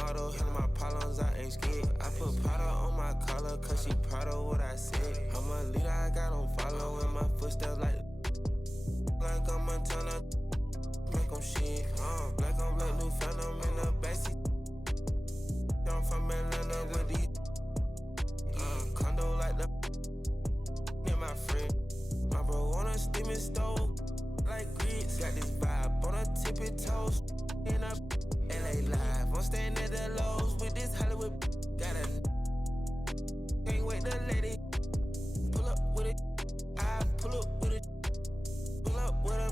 motto, handle my problems, I ain't scared. I put Prada on my collar, cause she proud of what I said. I'm a leader, I got on follow in my footsteps like I'm Montana, make 'em shit. Black on black, new phantom in the backseat. I'm from Atlanta with these condo like the and my friend. My bro on a steaming stove like grits. Got this vibe on a tippy toes. In a LA live, I'm staying at the Lowe's with this Hollywood. Got a can't wait to let it pull up with it. I pull up with it. Pull up with a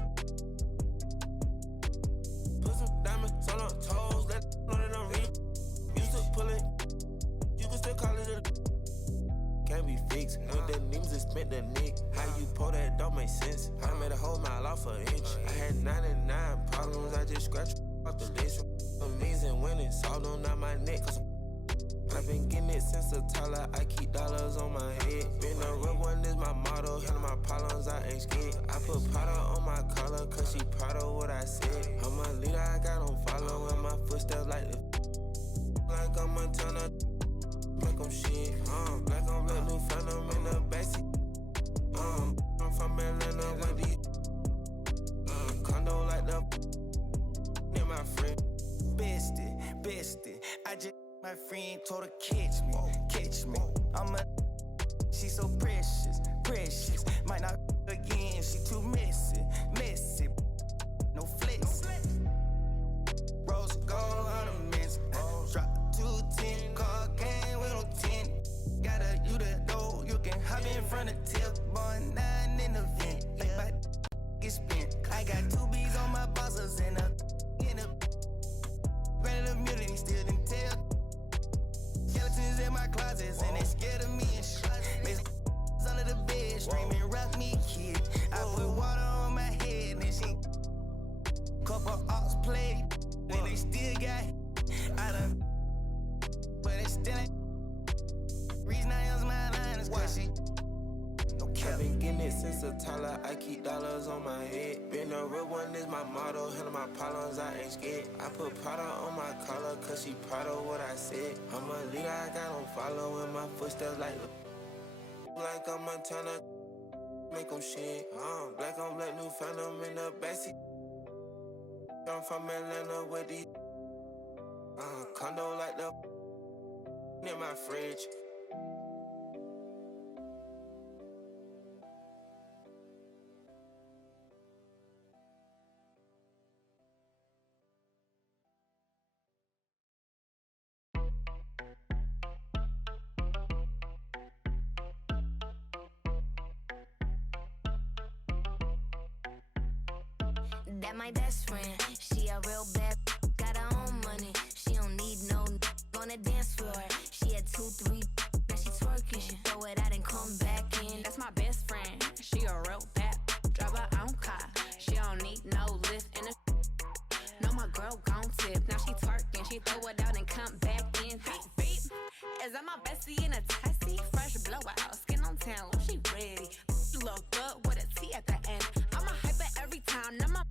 put some diamonds on her toes. Let know that I'm real. Used to pull it. You can still call it a can't be fixed. With the names and spent the nick. How you pull that don't make sense. I made a whole mile off an inch. I had 99 problems. I just scratched off the list. Amazing winning, solved on out my neck. Cause I've been getting it since a toddler. I keep dollars on my head. Been a real one is my motto. Handle my problems, I ain't scared. I put Prada on my collar, cause she proud of what I said. I'm a leader, I got on follow in my footsteps like I'm Montana. Make 'em shit. Black on black, new phantom in the backseat. I'm from Atlanta with these condo like the and my friend. Bestie, I just my friend told her catch me. She so precious. Might not again, she too messy. No flexing. Rose gold ornaments. Drop 210, car game with no 10. Got a you to know you can hop in front of tip. Boy, 9 in the vent. Like my get spent. I got 2 B's on my bosses in a granted immunity still didn't tell. Skeletons in my closets and they scared of me and shit. Under the bed, screaming, rock me, kid. I put water on my head and she couple ox played. Then they still got I done, but it still ain't. Reason I use my line is cause she no cap. I've been getting it since a toddler. I keep dollars on my head. Been a real one is my motto. Handle my problems, I ain't scared. I put Prada on my collar, cause she proud of what I said. I'm a leader, I got on follow in my footsteps like I'm Montana. Make 'em shit. Black on black, new phantom in the backseat. I'm from Atlanta with these condo like the in my fridge. That my best friend, she a real bad, got her own money. She don't need no on the dance floor. She had 2, 3, now she twerking. She throw it out and come back in. That's my best friend, she a real bad, drive her own car. She don't need no lift in the. No, my girl gon' tip. Now she twerking, she throw it out and come back in. Beep, beep. Is that my bestie in a testy? Fresh blowout, skin on town, she ready. Look good with a T at the end. I'm a hyper every time, now my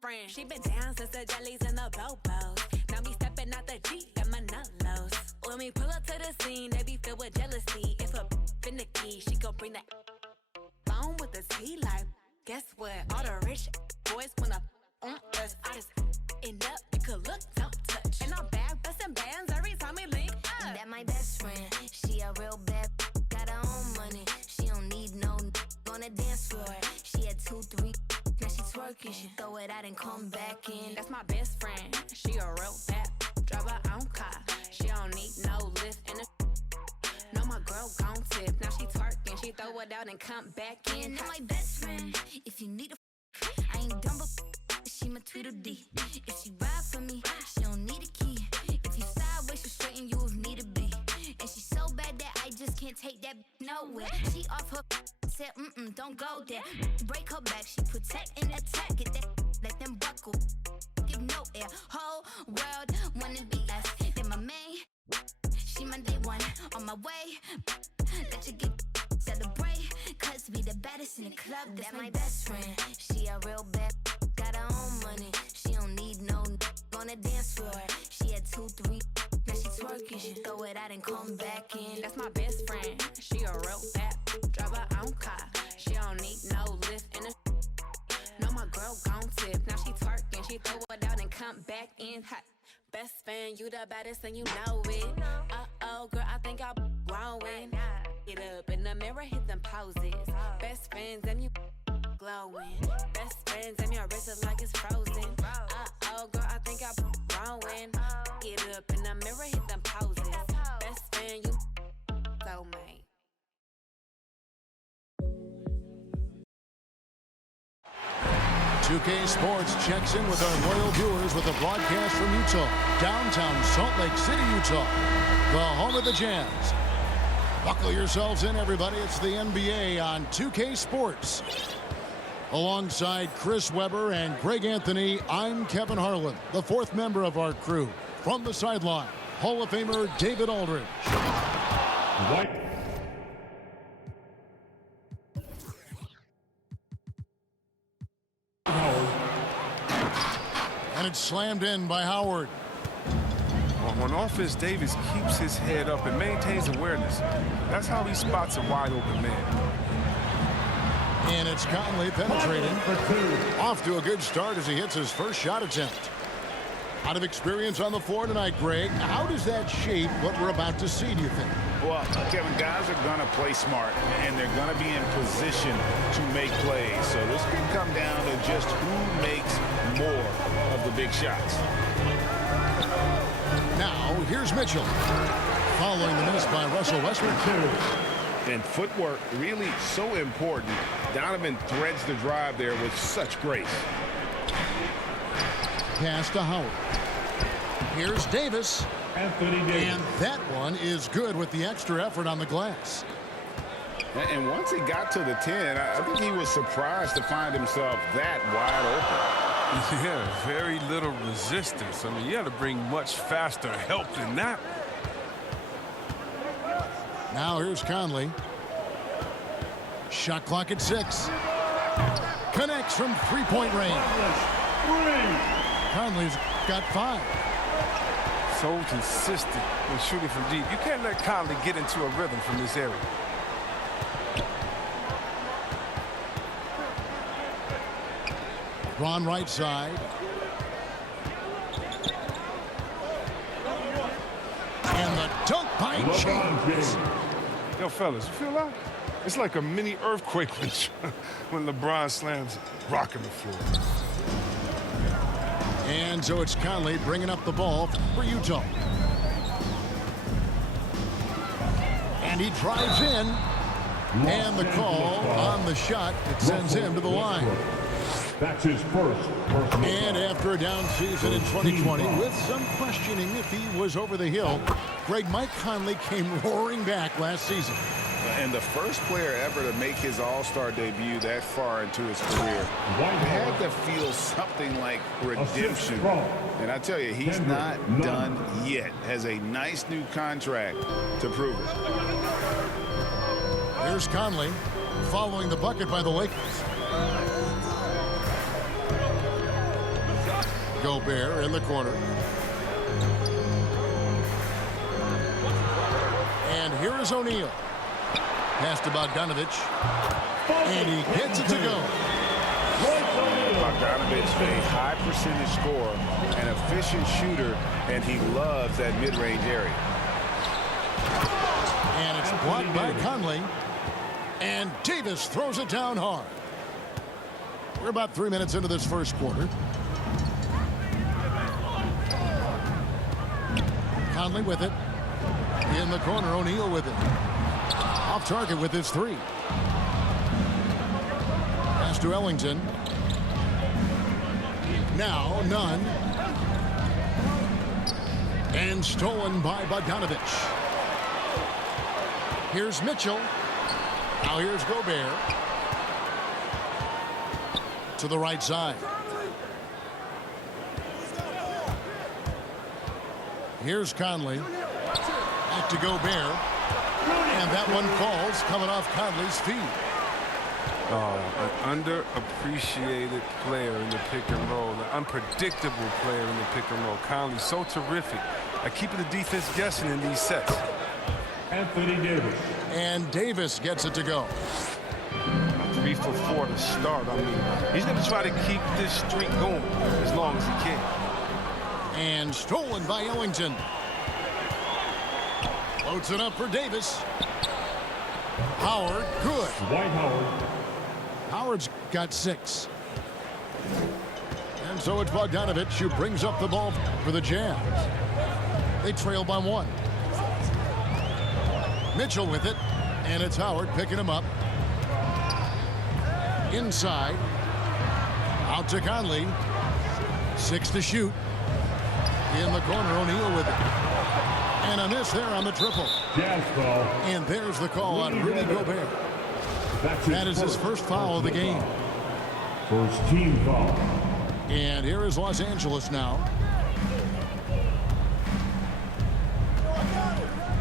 friend. She been down since the jellies and the bobos. Now me stepping out the Jeep and my nullos. When we pull up to the scene, they be filled with jealousy. If a finicky, she gon' bring that phone with the T like. Guess what? All the rich boys wanna on us. I just end up, you could look, don't touch. And I'm back bustin' bands every time we link up. That my best friend, she a real bad, got her own money. She don't need no on the dance floor. She had 2, 3, now she twerking. She throw it out and come back in. That's my best friend, she a real bad, drive her own car. She don't need no lift in the. No, my girl gon' tip. Now she twerking, she throw it out and come back in. That my best friend, if you need a I ain't dumb but she my Tweedledee. If she ride for me, she don't need a key. If you sideways, she straighten you if need to be. And she so bad that I just can't take that nowhere. She off her said, don't go there. Break her back, she protect and attack. Get that, let them buckle. Give no air. Whole world wanna be us. Then my main, she my day one. On my way, let you get celebrate. Cause we the baddest in the club. That's my best friend. She a real bad, got her own money. She don't need no on the dance floor. She had 2, 3, twerking. She throw it out and come back in. That's my best friend. She a real bad. Drive her own car. She don't need no lift in a. No, my girl gon' tip. Now she twerking. She throw it out and come back in hot. Best friend, you the baddest and you know it. Uh-oh, girl, I think I'm growing. Get up in the mirror, hit them poses. Best friends and you glowing. Best friends and your wrist is like it's frozen. Uh-oh, girl, I think I'm growing. Get up in the mirror, hit them poses. Best friend, you soulmate. UK Sports checks in with our loyal viewers with a broadcast from Utah, downtown Salt Lake City, Utah, the home of the Jazz. Buckle yourselves in, everybody. It's the NBA on 2K Sports. Alongside Chris Webber and Greg Anthony, I'm Kevin Harlan, the fourth member of our crew. From the sideline, Hall of Famer David Aldridge. White. And it's slammed in by Howard. On offense, Davis keeps his head up and maintains awareness. That's how he spots a wide open man. And it's Conley penetrating. Off to a good start as he hits his first shot attempt. Out of experience on the floor tonight, Greg, how does that shape what we're about to see, do you think? Well, Kevin, guys are going to play smart, and they're going to be in position to make plays. So this can come down to just who makes more of the big shots. Now, here's Mitchell. Following the miss by Russell Westbrook. And footwork really so important. Donovan threads the drive there with such grace. Pass to Howard. Here's Davis. Anthony Davis. And that one is good with the extra effort on the glass. And once he got to the 10, I think he was surprised to find himself that wide open. Yeah, very little resistance. I mean, you had to bring much faster help than that. Now here's Conley. Shot clock at 6. Connects from three-point range. Conley's got 5. So consistent when shooting from deep. You can't let Conley get into a rhythm from this area. Braun right side. And the dunk by James. Yo, fellas, you feel that? It's like a mini earthquake when LeBron slams rock in the floor. And so it's Conley bringing up the ball for Utah. And he drives in. And the call on the shot, it sends him to the line. That's his first personal And after a down season in 2020, with some questioning if he was over the hill, Mike Conley came roaring back last season. And the first player ever to make his All-Star debut that far into his career had to feel something like redemption. And I tell you, he's not done yet. Has a nice new contract to prove it. Here's Conley following the bucket by the Lakers. Gobert in the corner. And here is O'Neal. Pass to Bogdanovich. And he gets it to go. Bogdanovich, a high percentage scorer, an efficient shooter, and he loves that mid-range area. And it's blocked by Conley. And Davis throws it down hard. We're about 3 minutes into this first quarter. Conley with it. In the corner, O'Neal with it. Off target with his 3. Pass to Ellington. Now none. And stolen by Bogdanovich. Here's Mitchell. Now here's Gobert. To the right side. Here's Conley. Back to Gobert. And that one falls coming off Conley's feet. An underappreciated player in the pick and roll, an unpredictable player in the pick and roll. Conley, so terrific at keeping the defense guessing in these sets. Anthony Davis. And Davis gets it to go. 3 for 4 to start. I mean, he's going to try to keep this streak going as long as he can. And stolen by Ellington. Loads it up for Davis. Howard, good. Dwight Howard. Howard's got 6. And so it's Bogdanovich who brings up the ball for the Jazz. They trail by 1. Mitchell with it, and it's Howard picking him up. Inside. Out to Conley. 6 to shoot. In the corner, O'Neal with it. And a miss there on the triple. Jazz foul. And there's the call on Rudy Gobert. That is his first foul of the game. First team foul. And here is Los Angeles now.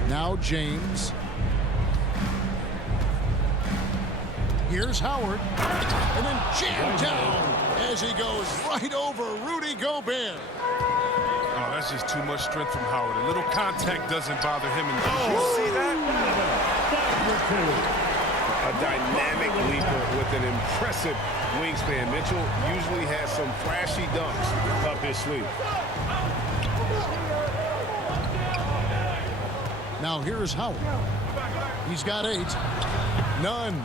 Now James. Here's Howard. And then jammed down as he goes right over Rudy Gobert. Oh, that's just too much strength from Howard. A little contact doesn't bother him. And you see that? A dynamic leaper with an impressive wingspan. Mitchell usually has some flashy dunks up his sleeve. Now here's Howard. He's got 8. None.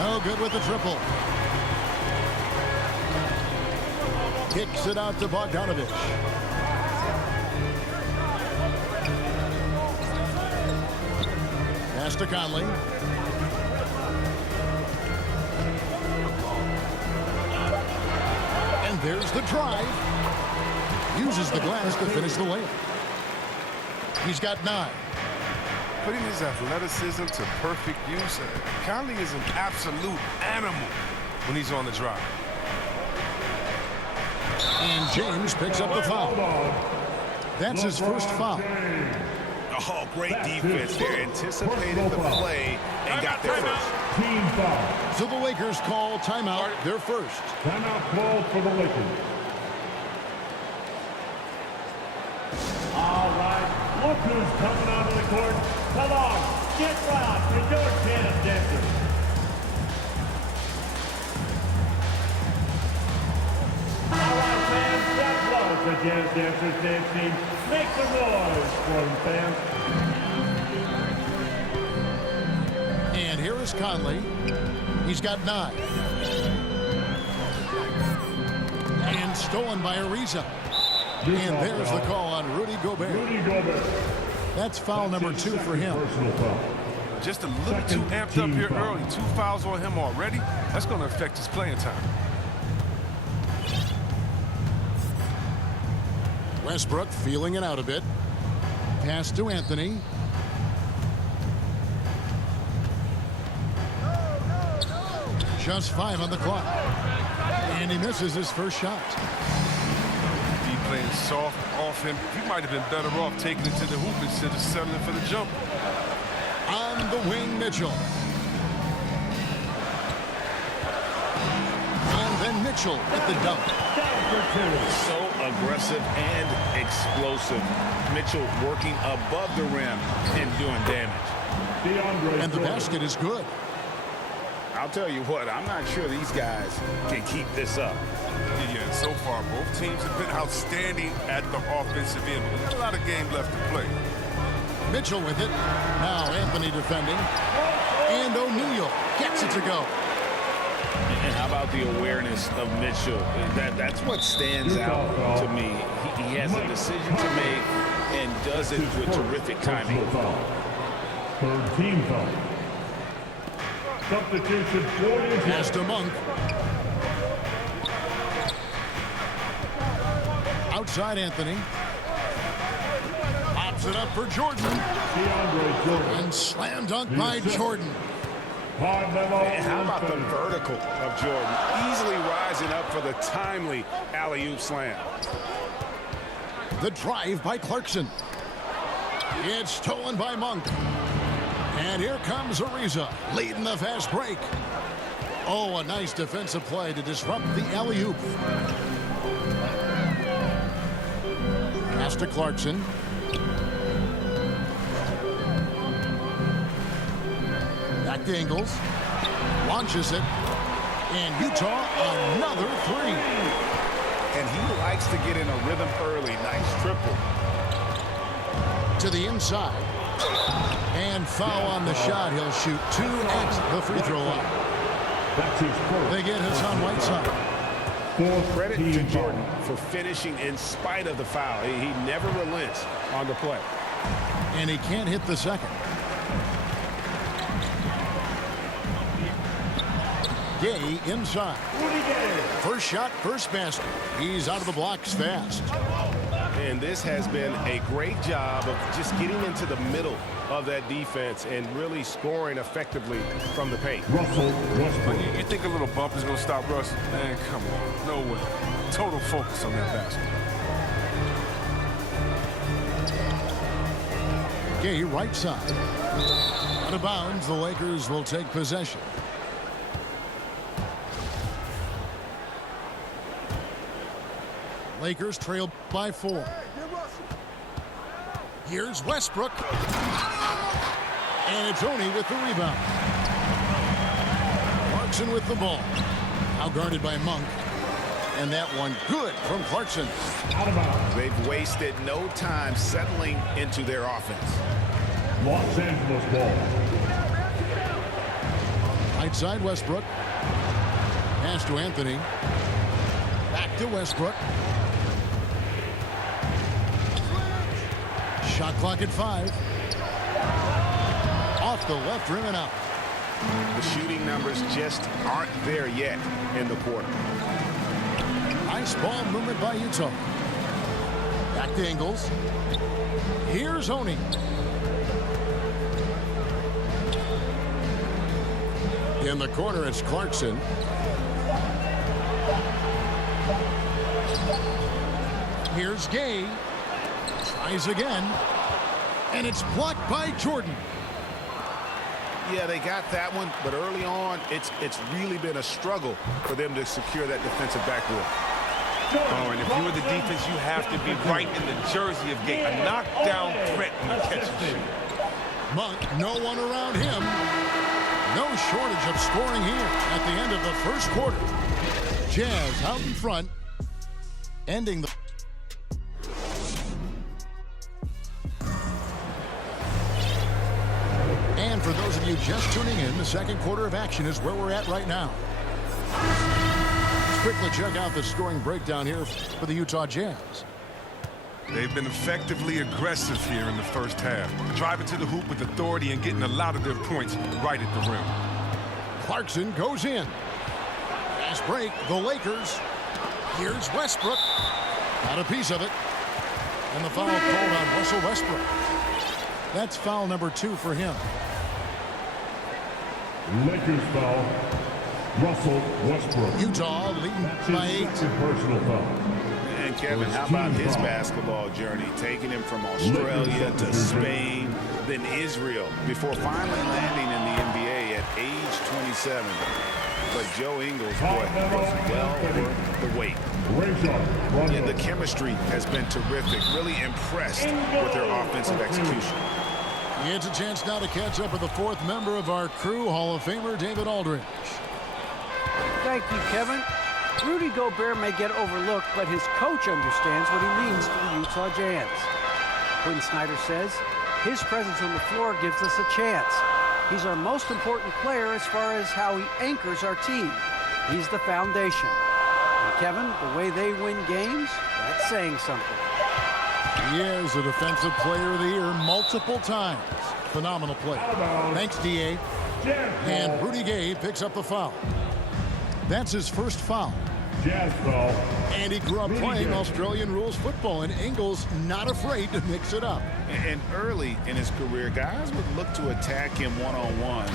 No good with the triple. Kicks it out to Bogdanovich. Pass to Conley. And there's the drive. Uses the glass to finish the layup. He's got 9. Putting his athleticism to perfect use, Conley is an absolute animal when he's on the drive. And James picks up the foul. That's his first foul. Oh, great defense there. Anticipated the play and got there first. Team foul. So the Lakers call timeout, their first. Timeout called for the Lakers. All right, look who's coming onto the court. Come on, get right for your Jazz dancers. All right, fans, that was the Jazz Dancers dance team. Make some noise for them, fans. And here is Conley. He's got 9. And stolen by Ariza. And there's the call on Rudy Gobert. Rudy Gobert. That's foul number 2 for him. Personal foul. Just a little too amped up here early. 2 fouls on him already. That's going to affect his playing time. Westbrook feeling it out a bit. Pass to Anthony. Just 5 on the clock. And he misses his first shot. He playing soft off him. He might have been better off taking it to the hoop instead of settling for the jump. On the wing, Mitchell. And then Mitchell with the dunk. So aggressive and explosive. Mitchell working above the rim and doing damage. And the basket is good. I'll tell you what, I'm not sure these guys can keep this up. Yeah, so far, both teams have been outstanding at the offensive end. But there's a lot of game left to play. Mitchell with it. Now Anthony defending. And O'Neal gets it to go. And how about the awareness of Mitchell? That's what stands out to me. He has a decision to make and does it with terrific timing. Third team foul. Substitution for the Pass to Monk. Outside Anthony. Pops it up for Jordan. DeAndre Jordan. And slam dunk by Jordan. And how about the vertical of Jordan? Easily rising up for the timely alley-oop slam. The drive by Clarkson. It's stolen by Monk. And here comes Ariza, leading the fast break. Oh, a nice defensive play to disrupt the alley-oop. to Clarkson. Back to Ingles. Launches it. And Utah, another three. And he likes to get in a rhythm early. Nice triple. To the inside. And foul on the shot. He'll shoot 2 at the free throw line. They get Hassan Whiteside. Credit to Jordan for finishing in spite of the foul. He never relents on the play. And he can't hit the second. Gay inside. First shot, first basket. He's out of the blocks fast. And this has been a great job of just getting into the middle of that defense and really scoring effectively from the paint. You think a little bump is going to stop Russ? Man, come on. No way. Total focus on that basket. Gay right side. Out of bounds, the Lakers will take possession. Lakers trail by 4. Here's Westbrook. And it's Oney with the rebound. Clarkson with the ball. Now guarded by Monk. And that one good from Clarkson. They've wasted no time settling into their offense. Los Angeles ball. Right side Westbrook. Pass to Anthony. Back to Westbrook. Shot clock at 5. Off the left rim and out. The shooting numbers just aren't there yet in the quarter. Nice ball movement by Utah. Back to Ingles. Here's Oney. In the corner, it's Clarkson. Here's Gay. Tries again. And it's blocked by Jordan. Yeah, they got that one, but early on, it's really been a struggle for them to secure that defensive backboard. Oh, and if you were the defense, you have to be right in the jersey of Gay. A knockdown threat when you catch and shoot. Monk, no one around him. No shortage of scoring here at the end of the first quarter. Jazz out in front, ending the... And for those of you just tuning in, the second quarter of action is where we're at right now. Let's quickly check out the scoring breakdown here for the Utah Jazz. They've been effectively aggressive here in the first half, driving to the hoop with authority and getting a lot of their points right at the rim. Clarkson goes in. Fast break, the Lakers. Here's Westbrook. Got a piece of it. And the foul called on Russell Westbrook. That's foul number 2 for him. Lakers foul. Russell Westbrook. Utah leading by 8. Personal foul. And Kevin, how about his basketball journey? Taking him from Australia to Spain, then Israel, before finally landing in the NBA at age 27. But Joe Ingles, boy, was well worth the wait. And the chemistry has been terrific. Really impressed with their offensive execution. It's a chance now to catch up with the 4th member of our crew, Hall of Famer David Aldridge. Thank you, Kevin. Rudy Gobert may get overlooked, but his coach understands what he means to the Utah Jazz. Quinn Snyder says, his presence on the floor gives us a chance. He's our most important player as far as how he anchors our team. He's the foundation. And Kevin, the way they win games, that's saying something. He is a Defensive Player of the Year multiple times. Phenomenal play. Thanks, D.A. And Rudy Gay picks up the foul. That's his first foul. Jazz foul. And he grew up playing Australian rules football, and Ingles not afraid to mix it up. And early in his career, guys would look to attack him one-on-one,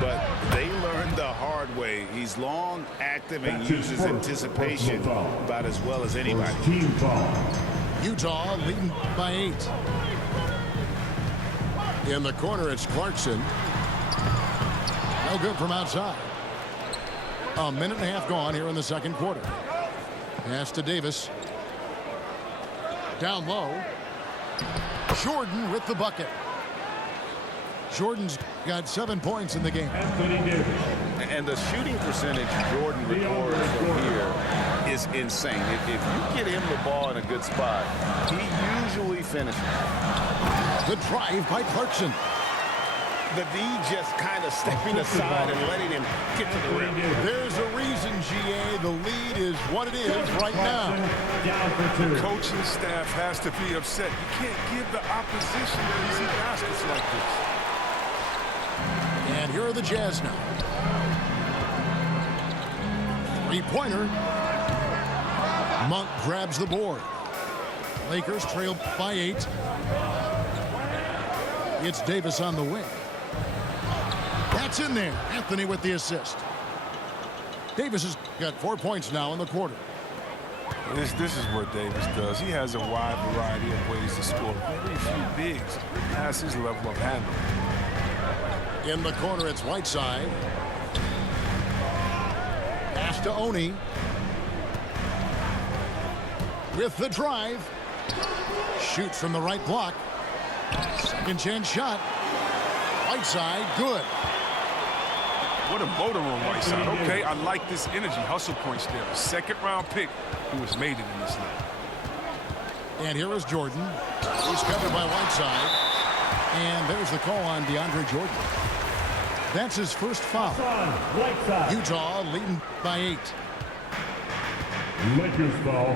but they learned the hard way. He's long, active, and uses anticipation about as well as anybody. Team foul. Utah leading by 8. In the corner, it's Clarkson. No good from outside. A minute and a half gone here in the second quarter. Pass to Davis. Down low. Jordan with the bucket. Jordan's got 7 points in the game. Anthony Davis. And the shooting percentage Jordan records from here is insane. If you get him the ball in a good spot, he usually finishes. The drive by Clarkson. The D just kind of stepping aside and letting him get to the rim. There's a reason, GA. The lead is what it is right now. Down for 2. The coaching staff has to be upset. You can't give the opposition easy baskets like this. And here are the Jazz now. 3-pointer. Monk grabs the board. Lakers trail by 8. It's Davis on the wing. That's in there. Anthony with the assist. Davis has got 4 points now in the quarter. This is what Davis does. He has a wide variety of ways to score. Very few bigs has his level of handling. In the corner, it's Whiteside. Pass to Oni. With the drive. Shoots from the right block. Second chance shot. Whiteside, good. What a motor on Whiteside. Okay, I like this energy. Hustle points there. A second-round pick who has made it in this league. And here is Jordan. He's covered by Whiteside. And there's the call on DeAndre Jordan. That's his first foul. Utah leading by 8. Lakers foul.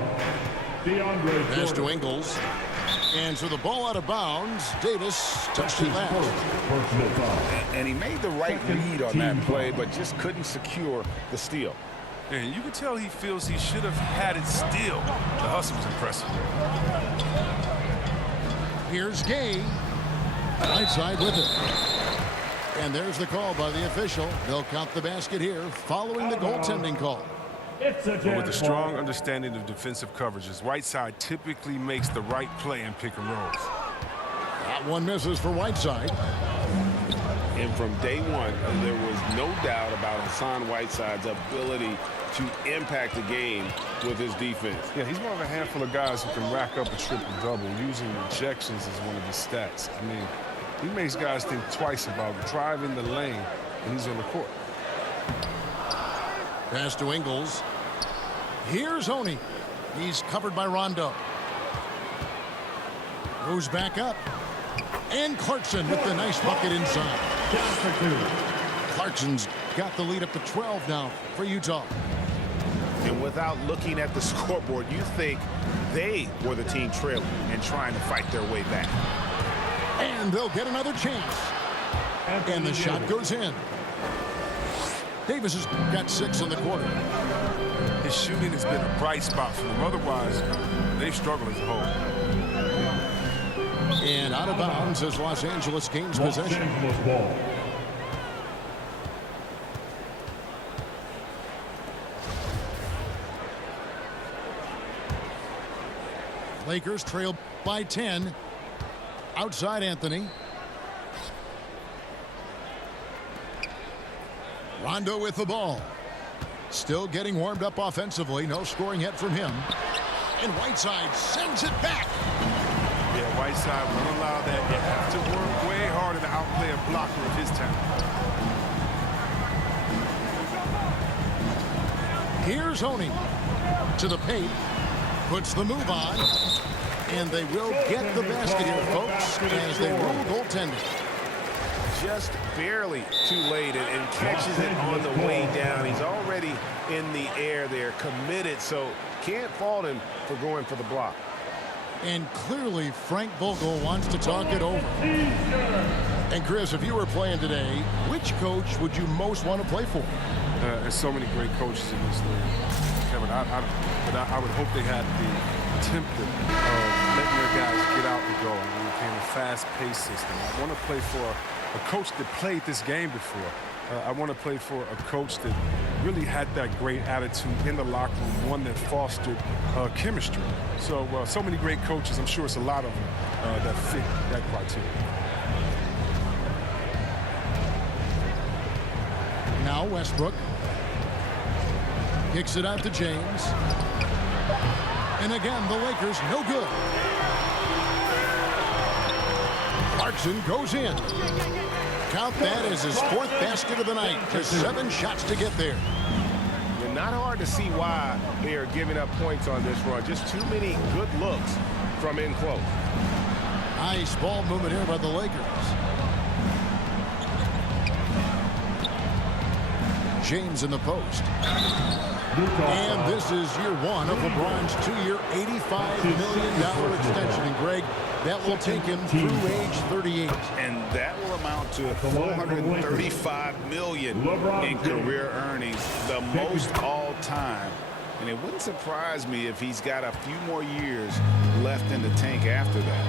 DeAndre Jordan. Pass to Ingles. And so the ball out of bounds. Davis touched it last. And he made the right read on that play, but just couldn't secure the steal. And you can tell he feels he should have had it still. The hustle was impressive. Here's Gay. Whiteside with it. And there's the call by the official. They'll count the basket here following the goaltending call. With a strong understanding of defensive coverages, Whiteside typically makes the right play in pick and rolls. That one misses for Whiteside. And from day one, there was no doubt about Hassan Whiteside's ability to impact the game with his defense. Yeah, he's one of a handful of guys who can rack up a triple-double using rejections as one of his stats. I mean, he makes guys think twice about driving the lane when he's on the court. Pass to Ingles. Here's Oni. He's covered by Rondo. Goes back up. And Clarkson with the nice bucket inside. Clarkson's got the lead up to 12 now for Utah. And without looking at the scoreboard, you think they were the team trailing and trying to fight their way back. And they'll get another chance. And the shot goes in. Davis has got 6 in the quarter. His shooting has been a bright spot for them. Otherwise, they've struggled as a whole. And out of bounds as Los Angeles gains possession. Lakers trail by 10. Outside Anthony. Rondo with the ball. Still getting warmed up offensively. No scoring yet from him. And Whiteside sends it back. Yeah, Whiteside won't allow that. You have to work way harder to outplay a blocker of his talent. Here's Oni to the paint. Puts the move on. And they will get the basket here, folks, as they rule goaltending. Just barely too late and catches it on the way down. He's already in the air there, committed, so can't fault him for going for the block. And clearly Frank Vogel wants to talk it over. And Chris, if you were playing today, which coach would you most want to play for? There's so many great coaches in this league, Kevin. I would hope they had the template of letting their guys get out and go. And playing a fast-paced system. I want to play for a coach that played this game before. I want to play for a coach that really had that great attitude in the locker room, one that fostered chemistry. So many great coaches. I'm sure it's a lot of them that fit that criteria. Now Westbrook kicks it out to James. And again, the Lakers no good. Clarkson goes in. Count that as his 4th basket of the night. Just 7 shots to get there. And not hard to see why they are giving up points on this run. Just too many good looks from in close. Nice ball movement here by the Lakers. James in the post. And this is year 1 of LeBron's 2-year, $85 million extension. And Greg, that will take him through age 38. And that will amount to $435 million in career earnings, the most all time. And it wouldn't surprise me if he's got a few more years left in the tank after that.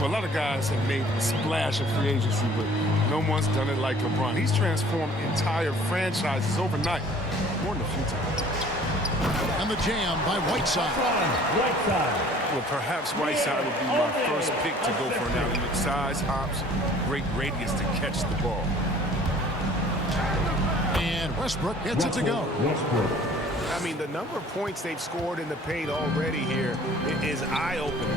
Well, a lot of guys have made a splash in free agency, but no one's done it like LeBron. He's transformed entire franchises overnight, more than a few times. And the jam by Whiteside. Well, perhaps Whiteside would be my first pick to go for an alley-oop. Size, hops, great radius to catch the ball. And Westbrook gets it to go. I mean, the number of points they've scored in the paint already here is eye-opening.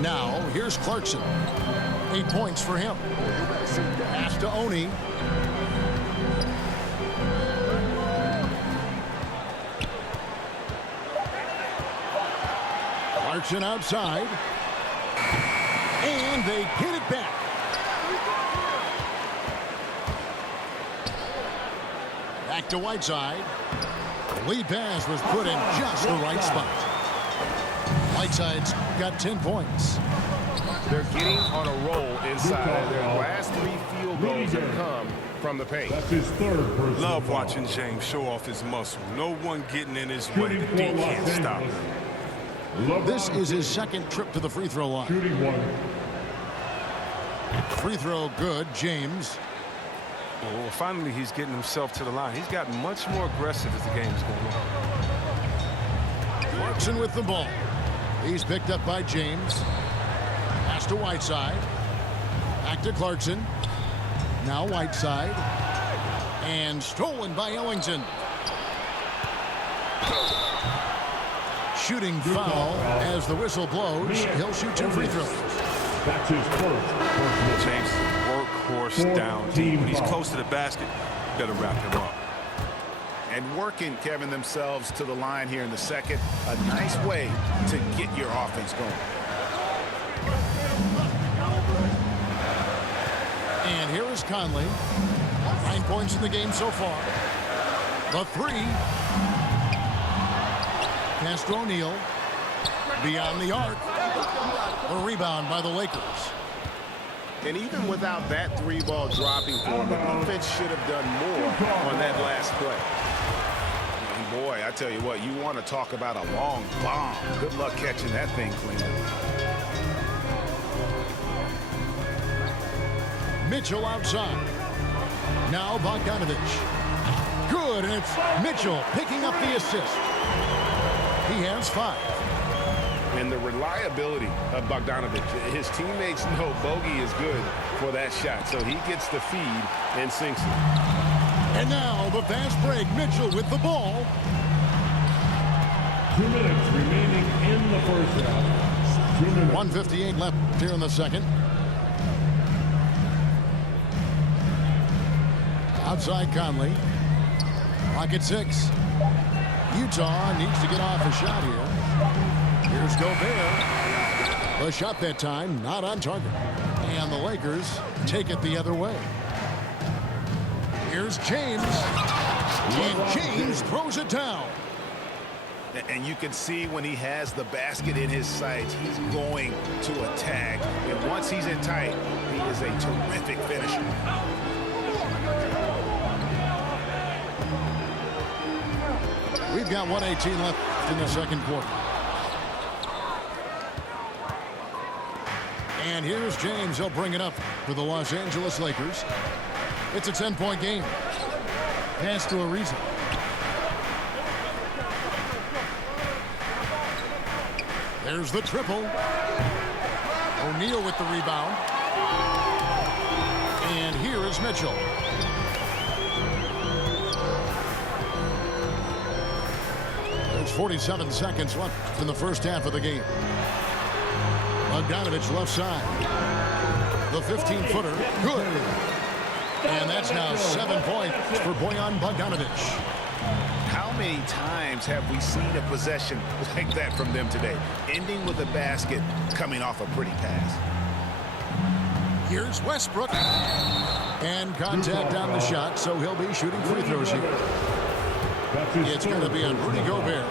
Now, here's Clarkson. 8 points for him. Pass to Oni. Clarkson outside. And they get it back. Back to Whiteside. The lead pass was put in just the right spot. Whiteside's got 10 points. They're getting on a roll inside. Their last 3 field goals have come from the paint. That's his 3rd personal Love foul. watching James show off his muscle. No one getting in his way. The D can't stop him. This is his 2nd trip to the free throw line. Shooting 1. Free throw good, James. Well, finally, he's getting himself to the line. He's gotten much more aggressive as the game's going on. Clarkson with the ball. He's picked up by James. Pass to Whiteside. Back to Clarkson. Now Whiteside. And stolen by Ellington. Shooting foul as the whistle blows. He'll shoot 2 free throws. That's his 1st personal. James, workhorse down deep. When he's close to the basket, you better wrap him up. And working, Kevin, themselves to the line here in the 2nd. A nice way to get your offense going. And here is Conley. 9 points in the game so far. The 3. Pass to O'Neal. Beyond the arc. The rebound by the Lakers. And even without that 3-ball dropping for him, the defense should have done more on that last play. And boy, I tell you what, you want to talk about a long bomb. Good luck catching that thing clean. Mitchell outside. Now Bogdanovich. Good, and it's Mitchell picking up the assist. He has 5. And the reliability of Bogdanovich. His teammates know bogey is good for that shot, so he gets the feed and sinks it. And now the fast break. Mitchell with the ball. 2 minutes remaining in the first half. 2 minutes. 1:58 left here in the 2nd. Outside Conley. Clock at 6. Utah needs to get off a shot here. Here's Gobert. The shot that time not on target. And the Lakers take it the other way. Here's James. And James throws it down. And you can see when he has the basket in his sights, he's going to attack. And once he's in tight, he is a terrific finisher. We've got 1:18 left in the 2nd quarter. And here's James. He'll bring it up for the Los Angeles Lakers. It's a 10-point game. Pass to Ariza. There's the triple. O'Neal with the rebound. And here is Mitchell. 47 seconds left in the first half of the game. Bogdanovich left side. The 15-footer, good. And that's now 7 points for Bojan Bogdanovich. How many times have we seen a possession like that from them today? Ending with a basket, coming off a pretty pass. Here's Westbrook. And contact on the shot, so he'll be shooting free throws here. It's going to be on Rudy Gobert.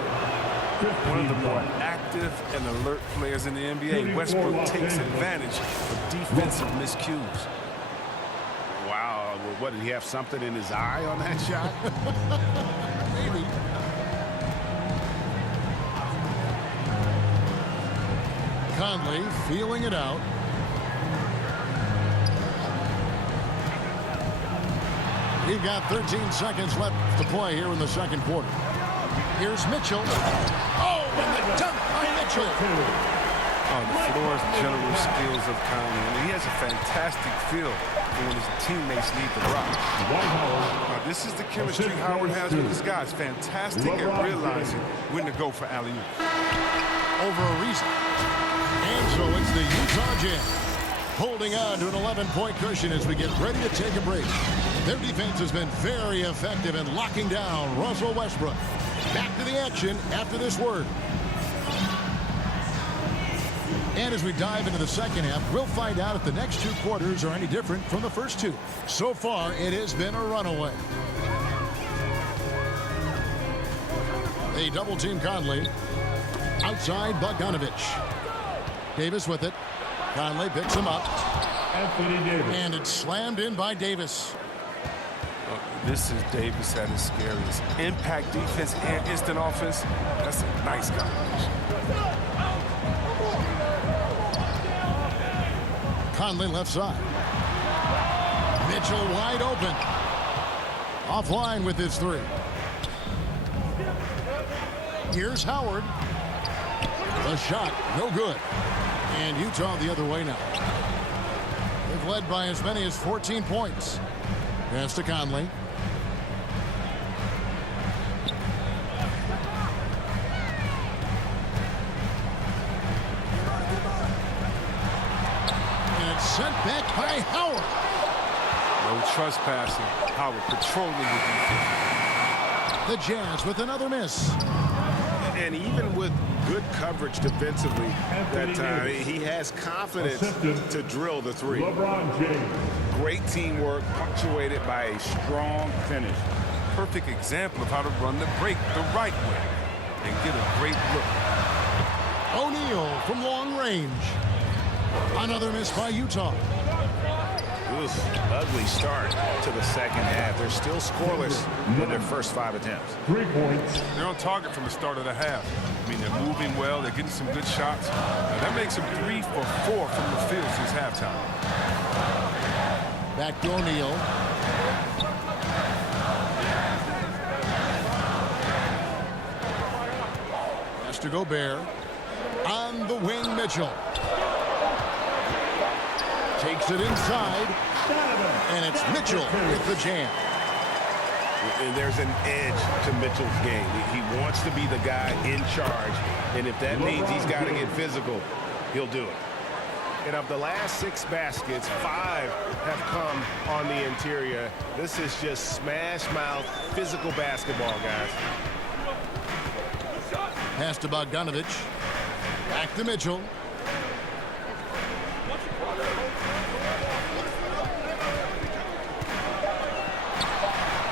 One of the more active and alert players in the NBA. Westbrook takes advantage of defensive miscues. Wow, what, did he have something in his eye on that shot? Maybe. Conley feeling it out. We've got 13 seconds left to play here in the second quarter. Here's Mitchell. Oh, and the dunk by Mitchell. On the floor's general skills of Conley. And he has a fantastic feel for when his teammates need the rock. Now, this is the chemistry Howard has with his guys. Fantastic at realizing when to go for alley-oop. Over a reason. And so it's the Utah Jazz holding on to an 11-point cushion as we get ready to take a break. Their defense has been very effective in locking down Russell Westbrook. Back to the action after this word. And as we dive into the second half, we'll find out if the next two quarters are any different from the first two. So far, it has been a runaway. They double-team Conley. Outside, Bogdanovich. Davis with it. Conley picks him up. Anthony Davis. And it's slammed in by Davis. This is Davis at his scariest. Impact defense and instant offense. That's a nice combination. Conley left side. Mitchell wide open. Offline with his three. Here's Howard. The shot, no good. And Utah the other way now. They've led by as many as 14 points. Pass to Conley. And it's sent back by Howard. No trespassing. Howard patrolling the defense. The Jazz with another miss. And even with good coverage defensively that time, he has confidence to drill the three. LeBron James. Great teamwork punctuated by a strong finish. Perfect example of how to run the break the right way and get a great look. O'Neal from long range. Another miss by Utah. Ugly start to the second half. They're still scoreless in their first 5 attempts. 3 points. They're on target from the start of the half. I mean, they're moving well. They're getting some good shots. Now, that makes them 3 for 4 from the field since halftime. Back to O'Neal. Pass to Gobert. On the wing, Mitchell. Takes it inside. And it's Mitchell with the jam. And there's an edge to Mitchell's game. He wants to be the guy in charge. And if that means he's got to get physical, he'll do it. And of the last 6 baskets, 5 have come on the interior. This is just smash mouth, physical basketball, guys. Pass to Bogdanovich. Back to Mitchell.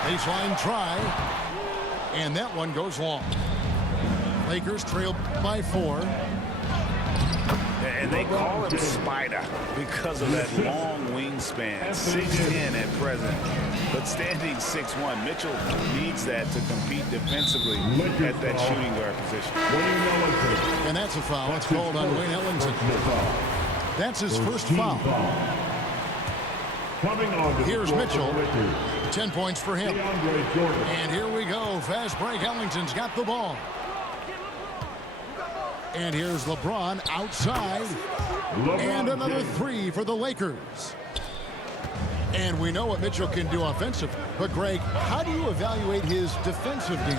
Baseline try. And that one goes long. Lakers trail by 4. And they call him Spider because of that long wingspan. 6'10" at present, but standing 6'1". Mitchell needs that to compete defensively at that shooting guard position. And that's a foul. It's called on Wayne Ellington. That's his first foul. Here's Mitchell. 10 points for him. And here we go. Fast break. Ellington's got the ball. And here's LeBron outside. And another 3 for the Lakers. And we know what Mitchell can do offensively. But, Greg, how do you evaluate his defensive game?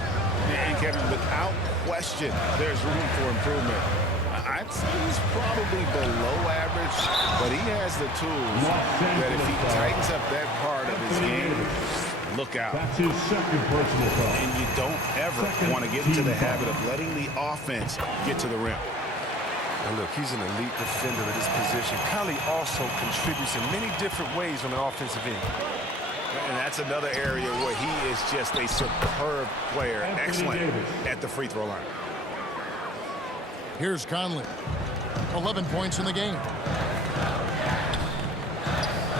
And Kevin, without question, there's room for improvement. I'd say he's probably below average, but he has the tools that if he tightens up that part of his game, look out. That's his second personal foul. And you don't ever want to get into the habit of letting the offense get to the rim. And look, he's an elite defender at his position. Conley also contributes in many different ways on the offensive end. And that's another area where he is just a superb player. Excellent at the free throw line. Here's Conley. 11 points in the game.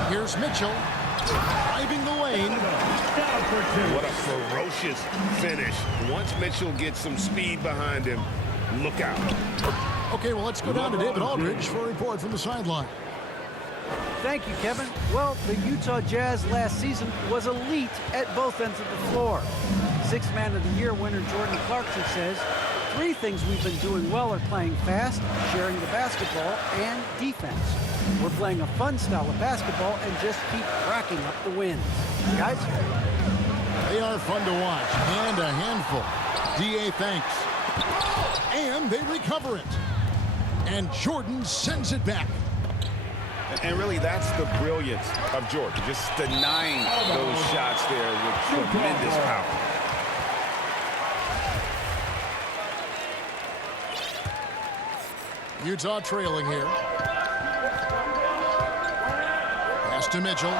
Here's Mitchell. Driving the lane. What a ferocious finish. Once Mitchell gets some speed behind him, look out. Okay, well, let's go down to David Aldridge for a report from the sideline. Thank you, Kevin. Well, the Utah Jazz last season was elite at both ends of the floor. Sixth Man of the Year winner Jordan Clarkson says, 3 things we've been doing well are playing fast, sharing the basketball, and defense. We're playing a fun style of basketball and just keep racking up the wins. Guys? They are fun to watch and a handful. D.A. thanks. And they recover it. And Jordan sends it back. And really, that's the brilliance of Jordan, just denying those shots there with tremendous power. Utah trailing here. Pass to Mitchell.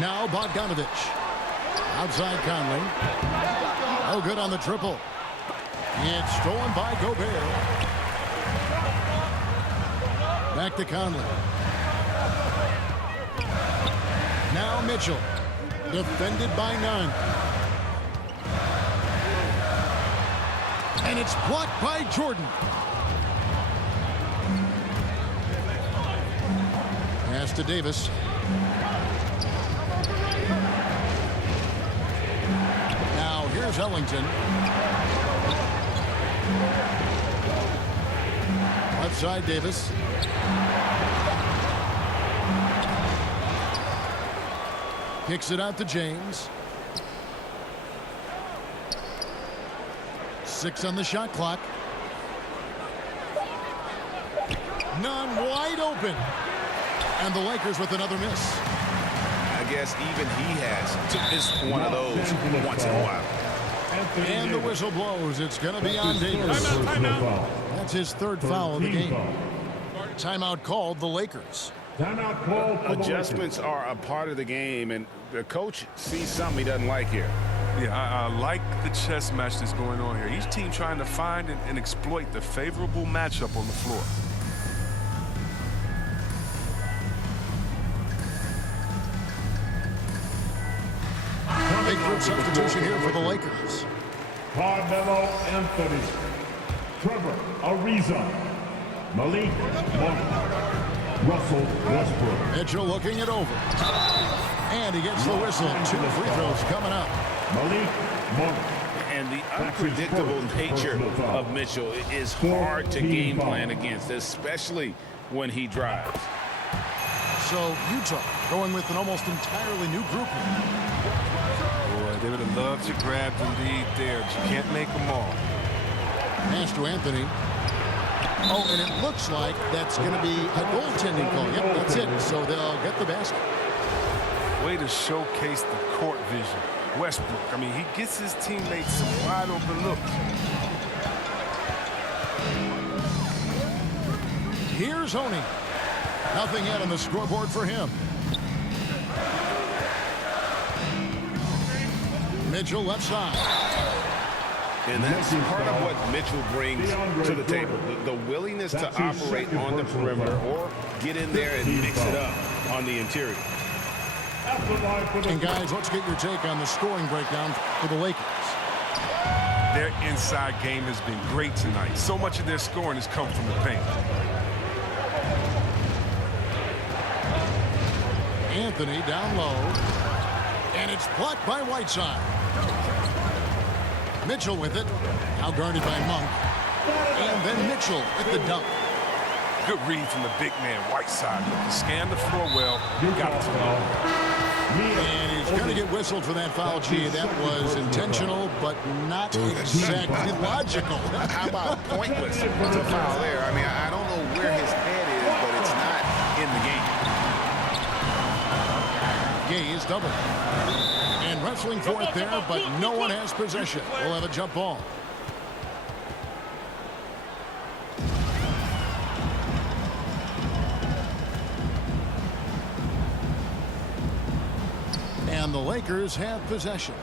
Now Bogdanovich. Outside Conley. Oh, good on the triple. It's stolen by Gobert. Back to Conley. Now Mitchell. Defended by none. And it's blocked by Jordan. Pass to Davis. Now here's Ellington. Left side Davis. Kicks it out to James. 6 on the shot clock. None, wide open. And the Lakers with another miss. I guess even he has to miss one of those once in a while. And the whistle blows. It's going to be on Davis. Timeout. That's his 3rd foul of the game. Timeout called the Lakers. Timeout call for the Adjustments are a part of the game, and the coach sees something he doesn't like here. Yeah, I like the chess match that's going on here. Each team trying to find and exploit the favorable matchup on the floor. Big group substitution here for the Lakers. Carmelo Anthony, Trevor Ariza, Malik Monk, Russell Westbrook. Mitchell looking it over. And he gets the whistle. 2 free throws coming up. Malik Monk. And the unpredictable nature of Mitchell is hard to game plan against, especially when he drives. So Utah going with an almost entirely new group here. Boy, they would have loved to grab the lead there, but you can't make them all. Pass to Anthony. Oh, and it looks like that's going to be a goaltending call. Yep, that's it. So they'll get the basket. Way to showcase the court vision. Westbrook, I mean, he gets his teammates some wide open looks. Here's Honey. Nothing yet on the scoreboard for him. Mitchell left side. And that's part of what Mitchell brings to the table. The willingness to operate on the perimeter or get in there and mix it up on the interior. And guys, let's get your take on the scoring breakdown for the Lakers. Their inside game has been great tonight. So much of their scoring has come from the paint. Anthony down low. And it's blocked by Whiteside. Mitchell with it. Now guarded by Monk. And then Mitchell with the dunk. Good read from the big man, Whiteside. He scanned the floor well, got it to him. And he's going to get whistled for that foul, G. That was intentional, but not exactly logical. How about pointless? It's a foul there. I mean, I don't know where his head is, but it's not in the game. Gay is double. And wrestling for it there, but no one has possession. We'll have a jump ball. And the Lakers have possession.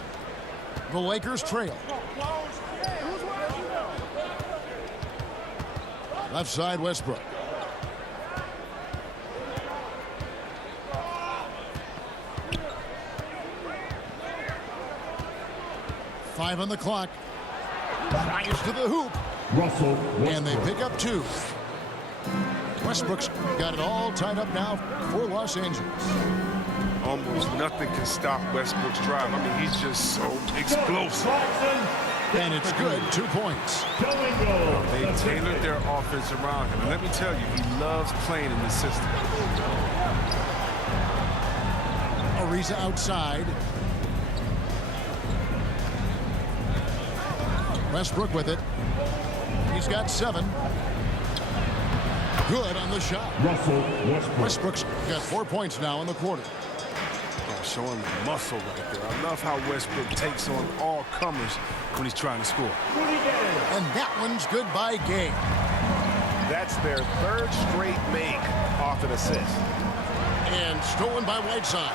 The Lakers trail. Left side, Westbrook. Five on the clock. Fires to the hoop. Russell Westbrook. And they pick up two. Westbrook's got it all tied up now for Los Angeles. Almost nothing can stop Westbrook's drive. I mean, he's just so explosive. And it's good, 2 points. They tailored their offense around him. And let me tell you, he loves playing in this system. Ariza outside. Westbrook with it. He's got 7. Good on the shot. Russell Westbrook. Westbrook's got 4 points now in the quarter. Showing the muscle right there. I love how Westbrook takes on all comers when he's trying to score. And that one's good by Gay. That's their 3rd straight make off an assist. And stolen by Whiteside.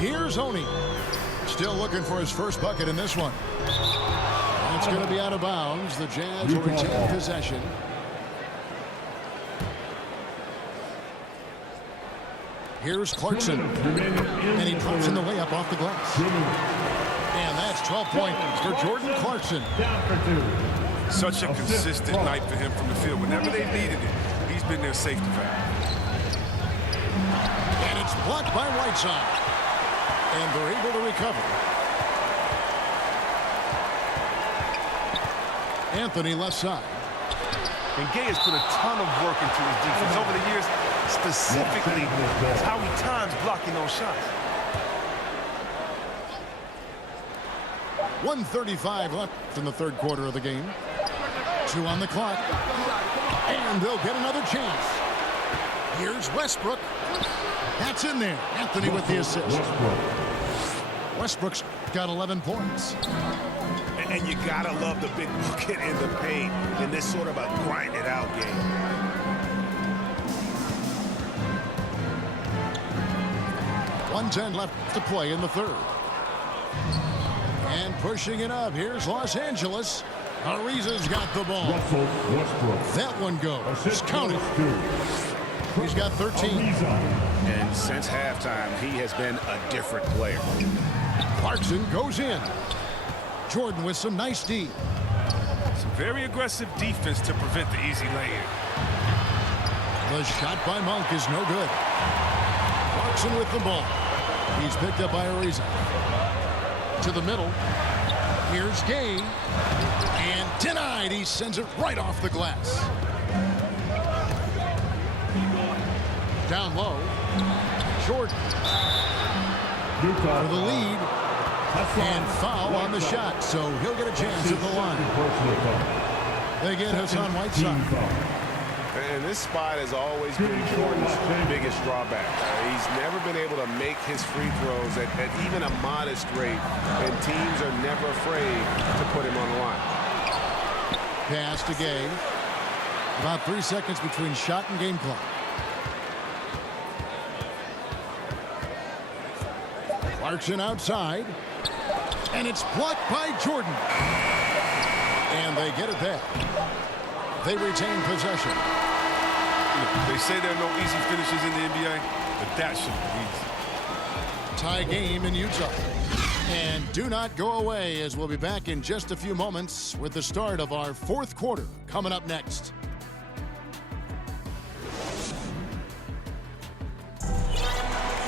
Here's Oni. Still looking for his first bucket in this one. And it's going to be out of bounds. The Jazz will retain possession. Here's Clarkson. And he drops in the layup off the glass. And that's 12 points for Jordan Clarkson. Such a consistent night for him from the field. Whenever they needed it, he's been their safety valve. And it's blocked by Whiteside. And they're able to recover. Anthony left side. And Gay has put a ton of work into his defense over the years. Specifically, that's how he times blocking those shots. 1:35 left in the 3rd quarter of the game. 2 on the clock. And they'll get another chance. Here's Westbrook. That's in there. Anthony with the assist. Westbrook's got 11 points. And you gotta love the big bucket in the paint in this sort of a grind-it-out game. 1:10 left to play in the 3rd. And pushing it up. Here's Los Angeles. Ariza's got the ball. Russell Westbrook. That one goes. Count it. He's got 13. And since halftime, he has been a different player. Clarkson goes in. Jordan with some nice D. Some very aggressive defense to prevent the easy lay-in. The shot by Monk is no good. Clarkson with the ball. He's picked up by Ariza. To the middle. Here's Gay. And denied. He sends it right off the glass. Down low. Jordan. For the lead. And foul on the shot, so he'll get a chance at the line. They get Hassan Whiteside. And this spot has always been Jordan's biggest drawback. He's never been able to make his free throws at even a modest rate, and teams are never afraid to put him on the line. Pass to Gay. About 3 seconds between shot and game clock. Clarkson outside. And it's blocked by Jordan. And they get it back. They retain possession. They say there are no easy finishes in the NBA, but that should be easy. Tie game in Utah. And do not go away, as we'll be back in just a few moments with the start of our 4th quarter coming up next.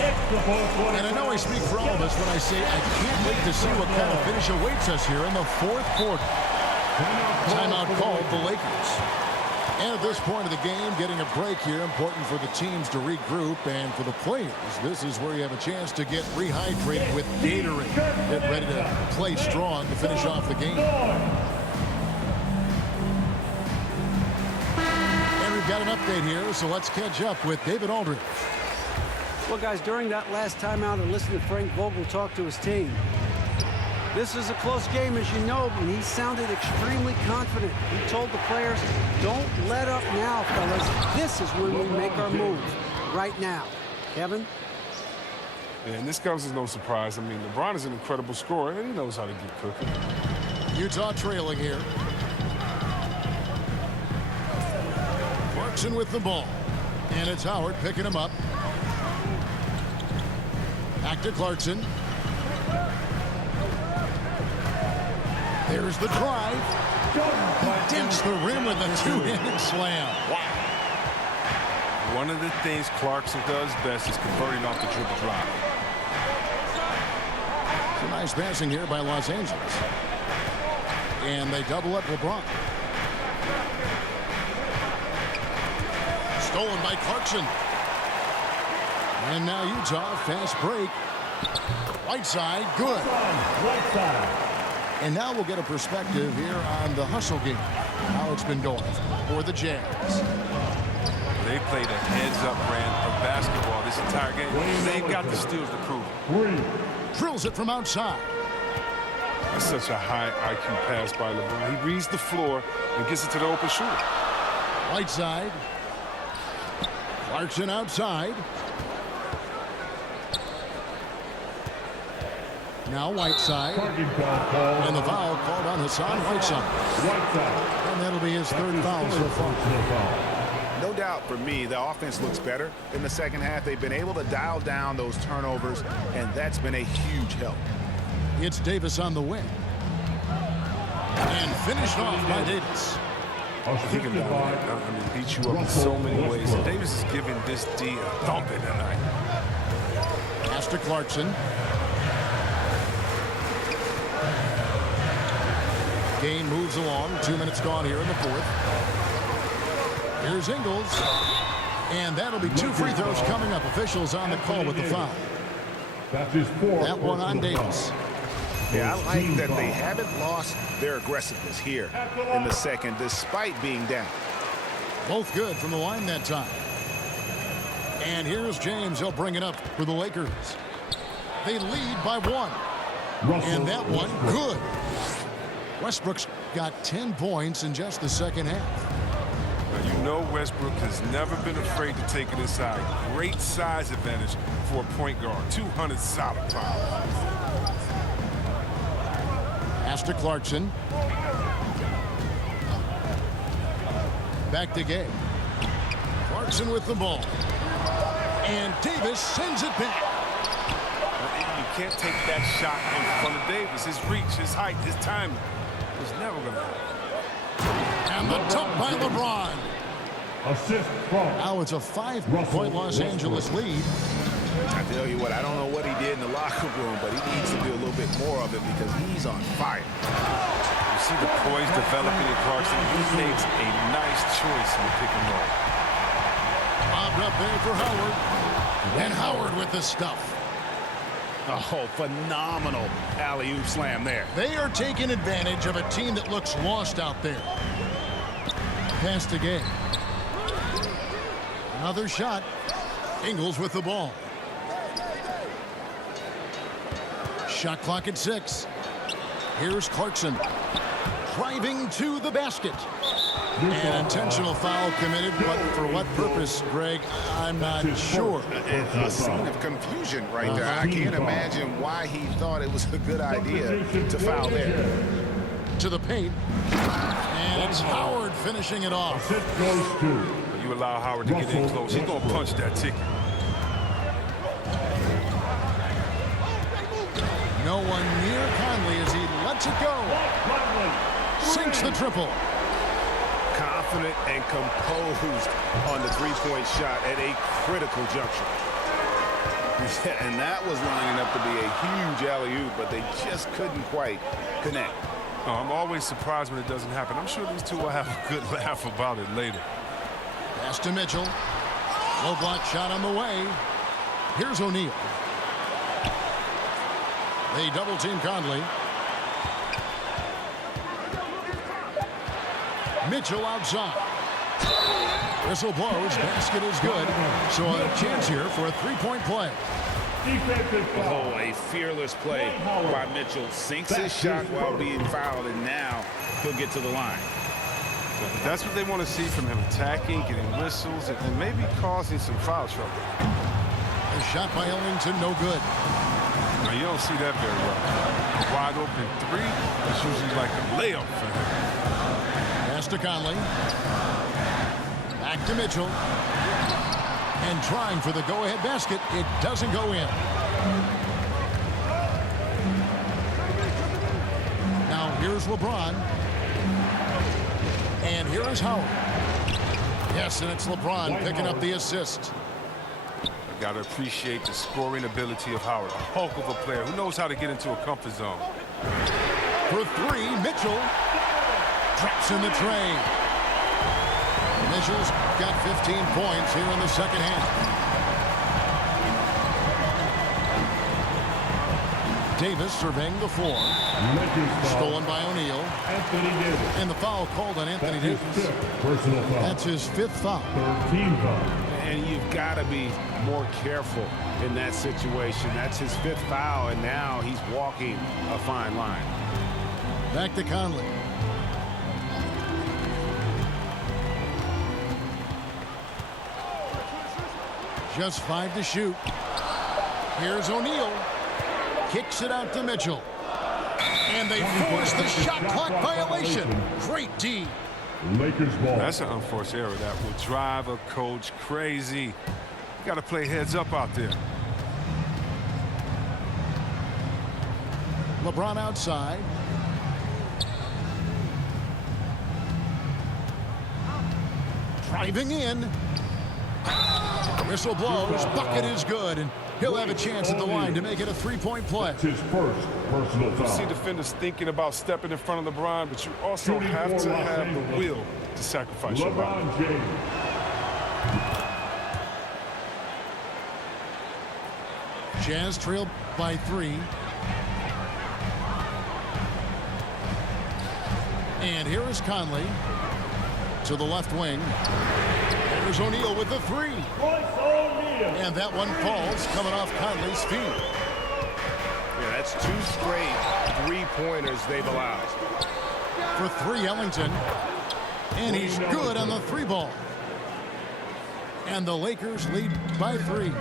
And I know I speak for all of us when I say I can't wait to see what kind of finish awaits us here in the 4th quarter. Timeout called the Lakers. And at this point of the game, getting a break here, important for the teams to regroup. And for the players, this is where you have a chance to get rehydrated with Gatorade. Get ready to play strong to finish off the game. And we've got an update here, so let's catch up with David Aldridge. Well, guys, during that last timeout, I listened to Frank Vogel talk to his team. This is a close game, as you know, and he sounded extremely confident. He told the players, don't let up now, fellas. This is when we make our moves, right now. Kevin? Yeah, and this comes as no surprise. I mean, LeBron is an incredible scorer, and he knows how to get cooking. Utah trailing here. Clarkson with the ball. And it's Howard picking him up. Back to Clarkson. There's the drive. He dinks the rim with a two-handed slam. Wow. One of the things Clarkson does best is converting off the dribble drive. It's a nice passing here by Los Angeles. And they double up LeBron. Stolen by Clarkson. And now Utah, fast break. Whiteside, good. Whiteside. And now we'll get a perspective here on the hustle game. How it's been going for the Jazz. They played a heads-up brand of basketball this entire game. They've got the steals to prove it. Drills it from outside. That's such a high IQ pass by LeBron. He reads the floor and gets it to the open shooter. Whiteside. Clarkson outside. Now Whiteside. And the foul called on Hassan Whiteside. And that'll be his third foul so far. No doubt for me, the offense looks better in the second half. They've been able to dial down those turnovers, and that's been a huge help. It's Davis on the wing. And finished off by Davis. Think about it. I mean, beat you up in so many ways. And Davis is giving this D a thumping tonight. Pass to Clarkson. Game moves along. 2 minutes gone here in the fourth. Here's Ingles. And that'll be two free throws coming up. Officials on the call with the foul. That one on Davis. Yeah, I like that they haven't lost their aggressiveness here in the second, despite being down. Both good from the line that time. And here's James. He'll bring it up for the Lakers. They lead by one. And that one, good. Westbrook's got 10 points in just the second half. Now, you know Westbrook has never been afraid to take it inside. Great size advantage for a point guard. 200 solid pounds. Pass to Clarkson. Back to Gay. Clarkson with the ball. And Davis sends it back. You can't take that shot in front of Davis. His reach, his height, his timing was never going to happen. And the dunk by LeBron. Assist from. Now it's a 5-point Los Angeles lead. I tell you what, I don't know what he did in the locker room, but he needs to do a little bit more of it because he's on fire. You see the poise developing in Clarkson. He makes a nice choice in the pick and roll. Bobbed up there for Howard. And Howard with the stuff. Oh, phenomenal alley-oop slam there. They are taking advantage of a team that looks lost out there. Pass to Gay. Another shot. Ingles with the ball. Shot clock at 6. Here's Clarkson. Driving to the basket. An intentional foul committed, but for what purpose, Greg, I'm not sure. A scene of confusion right there. I can't imagine why he thought it was a good idea to foul there. To the paint. And it's Howard finishing it off. You allow Howard to get in close, he's going to punch that ticket. No one near Conley as he lets it go. Sinks the triple. Confident and composed on the three-point shot at a critical juncture. And that was lining up to be a huge alley-oop, but they just couldn't quite connect. No, I'm always surprised when it doesn't happen. I'm sure these two will have a good laugh about it later. Pass to Mitchell. Low block shot on the way. Here's O'Neal. They double team Conley. Mitchell outside. Whistle blows. Basket is good. So a chance here for a three-point play. Oh, a fearless play by Mitchell. Sinks his shot while being fouled, and now he'll get to the line. That's what they want to see from him. Attacking, getting whistles, and maybe causing some foul trouble. A shot by Ellington, no good. Now, you don't see that very well. Wide open three. It's usually like a layup for him. Pass to Conley. Back to Mitchell. And trying for the go-ahead basket. It doesn't go in. Now here's LeBron. And here is Howard. Yes, and it's LeBron picking up the assist. Got to appreciate the scoring ability of Howard. A hulk of a player who knows how to get into a comfort zone. For three, Mitchell traps in the tray. Mitchell's got 15 points here in the second half. Davis surveying the floor. Stolen by O'Neal. And the foul called on Anthony Davis. That's his fifth foul. And you've got to be more careful in that situation. That's his fifth foul, and now he's walking a fine line. Back to Conley. Just 5 to shoot. Here's O'Neal. Kicks it out to Mitchell. And they force the shot clock violation. Great D. Lakers ball. That's an unforced error that will drive a coach crazy. You got to play heads up out there. LeBron outside. Driving in. Whistle blows. Bucket is good. And he'll have a chance at the line to make it a three-point play. His first personal foul. You see defenders thinking about stepping in front of LeBron, but you also have to have the will to sacrifice your body. LeBron James. Jazz trail by 3. And here is Conley to the left wing. There's O'Neal with the 3. And that one falls coming off Conley's feet. Yeah, that's 2 straight three-pointers they've allowed. For 3, Ellington. And he's good on the 3 ball. And the Lakers lead by 3.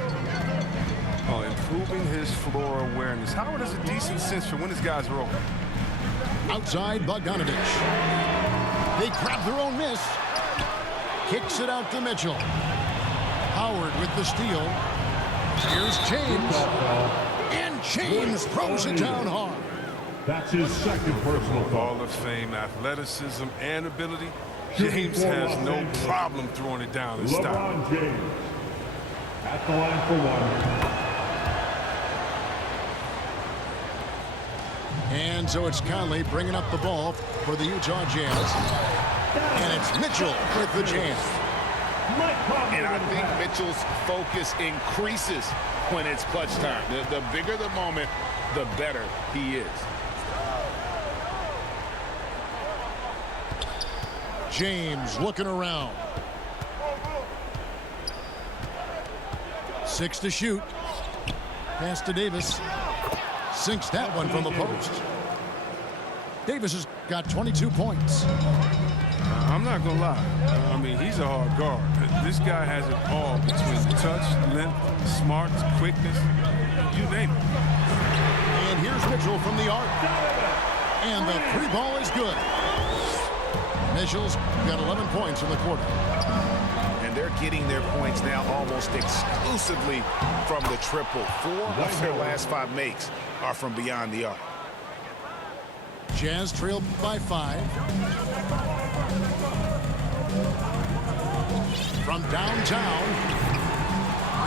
Oh, improving his floor awareness. Howard has a decent sense for when his guys are open. Outside, Bogdanovich. They grab their own miss. Kicks it out to Mitchell. Howard with the steal. Here's James. And James throws it down hard. That's his second personal foul. Hall of Fame athleticism and ability. James has no problem throwing it down and stopping. LeBron James at the line for 1. And so it's Conley bringing up the ball for the Utah Jazz. And it's Mitchell with the jam. And I think Mitchell's focus increases when it's clutch time. The bigger the moment, the better he is. James looking around. 6 to shoot. Pass to Davis. Sinks that one from the post. Davis has got 22 points. I'm not going to lie. I mean, he's a hard guard. This guy has it all between touch, length, smarts, quickness, you name it. And here's Mitchell from the arc. And the 3 ball is good. Mitchell's got 11 points in the quarter. And they're getting their points now almost exclusively from the triple. 4 of their last 5 makes are from beyond the arc. Jazz trailed by 5. From downtown.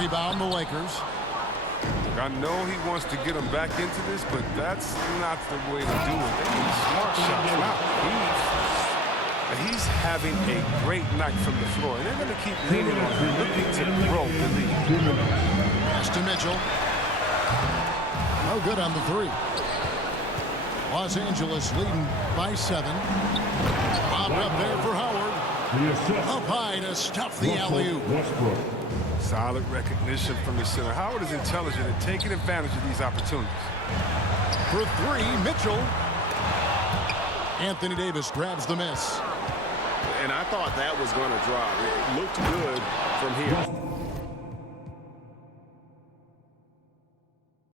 Rebound the Lakers. I know he wants to get them back into this, but that's not the way to do it. They need smart shots, not heaves. He's having a great night from the floor, and they're going to keep leaning on him, looking to grow the lead. Pass to Mitchell. No good on the three. Los Angeles leading by 7. Bob up there for Howard. Up high to stuff the alley-oop. Solid recognition from the center. Howard is intelligent and taking advantage of these opportunities. For 3, Mitchell. Anthony Davis grabs the miss. And I thought that was going to drop. It looked good from here.